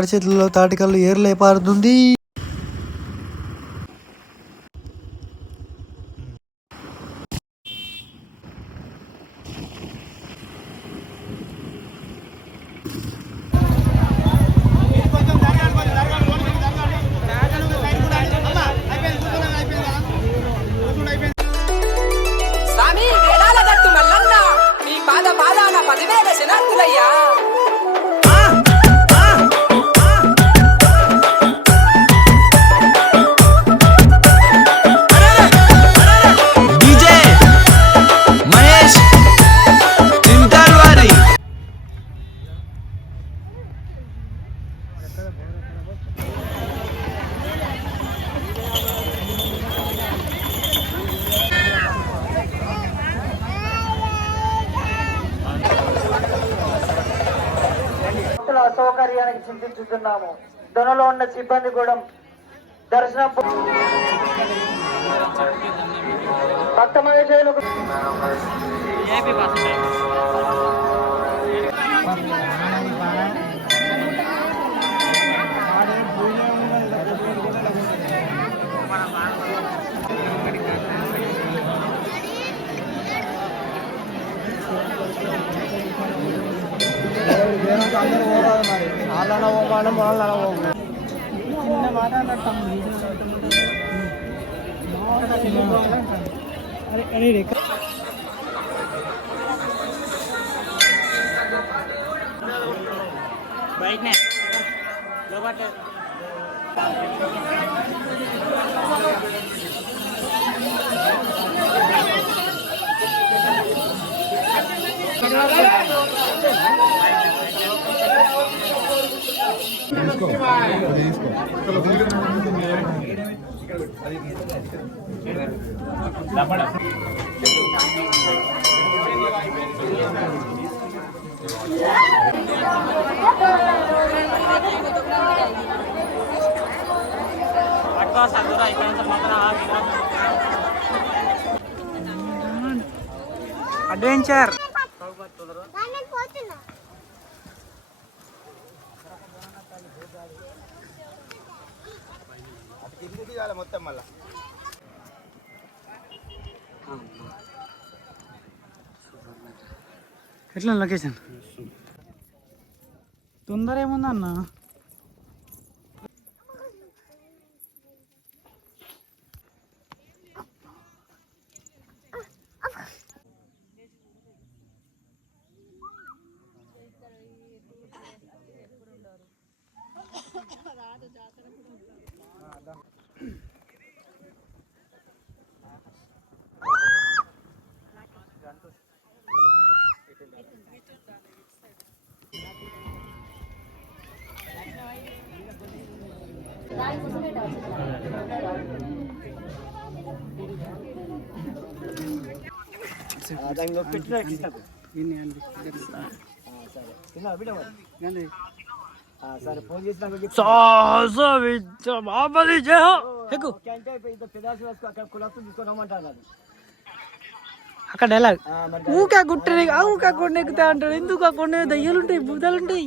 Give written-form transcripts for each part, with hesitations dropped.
వాడి చేతుల్లో తాటికల్లు ఏర్లే పారుతుంది. అసౌకర్యానికి చింతించుతున్నాము. దొనలో ఉన్న సిబ్బంది కూడా దర్శనం భక్త మహేశ్వరులకు baiknya coba deh అడ్వెంచర్ మొత్తం మళ్ళా ఎట్లా లొకేషన్ తొందర ఏముందన్న? అక్కడ డైలాగ్ ఊకా గుట్టని ఊకా కొండ ఎక్కుతా అంటాడు. ఎందుకు ఆ కొండ దయ్యాలుంటాయి, భూతాలుంటాయి.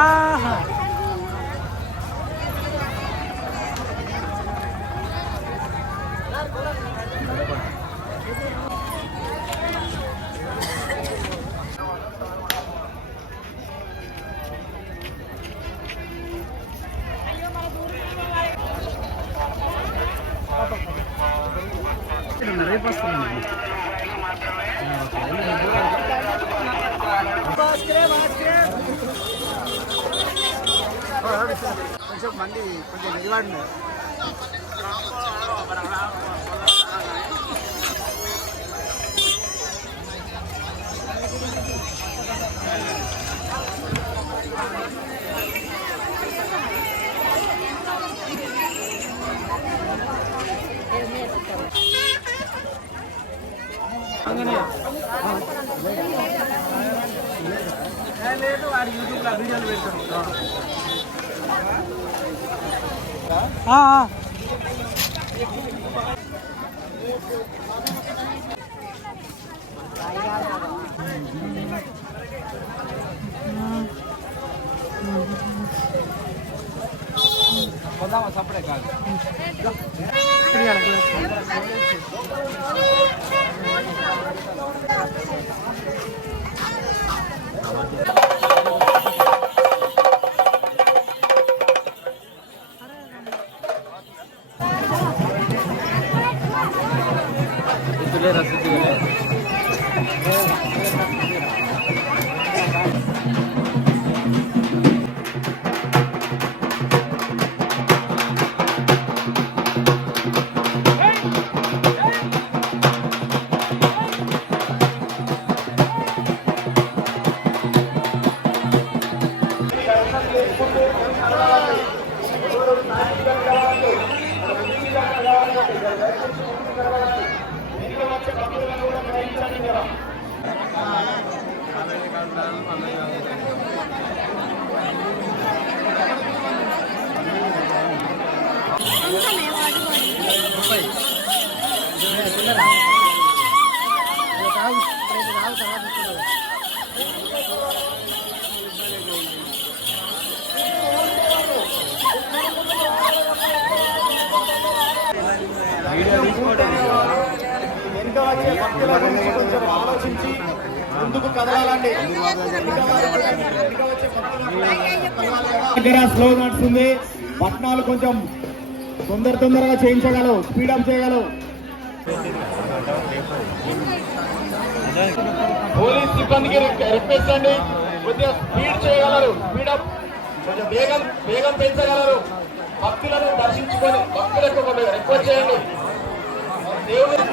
ఆహా రేపు వస్తున్నాను. కొంచెం మంది కొంచెం నిలబడి లేదు వాడు యూట్యూబ్లో వీడియోలు పెడతాడు. వెనుక వచ్చే భక్తుల గురించి కొంచెం ఆలోచించి ముందుకు కదలాలండి. దగ్గర స్లో నడుస్తుంది. పట్టణాలు కొంచెం తొందరగా చేయించగలవు, స్పీడప్ చేయగలవు. పోలీస్ సిబ్బందికి రిక్వెస్ట్ అండి, కొద్దిగా స్పీడ్ చేయగలరు, స్పీడప్ కొంచెం వేగం పెంచగలరు. భక్తులను దర్శించుకొని భక్తులకు రిక్వెస్ట్ చేయండి. దేవుడు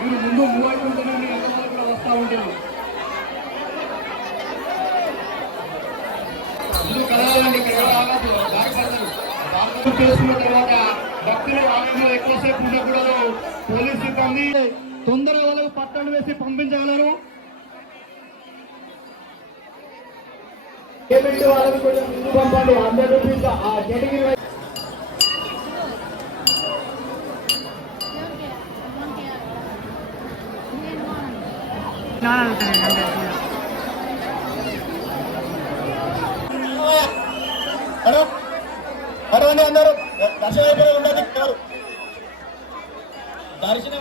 మీరు ముందు మూవ్ అవుతుంటేనే మీరు కూడా వస్తూ ఉంటారు. ముందు కదలాలండి, చేసుకున్న తర్వాత భక్తులు ఆలయంలో ఎక్కువసేపు ఉండకూడదు. పోలీస్ సిబ్బంది తొందరగా వాళ్ళకు పట్టణం వేసి పంపించగలరు. వాళ్ళకి కొంచెం ముందు పంపండి. 100 రూపీస్ ఆ కేటగిరీ అరవండి అందరూ. దర్శనం అయిపోయి ఉండదు, దర్శనం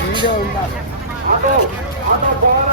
వీడియో ఉందా? ఆటో పోవాలా?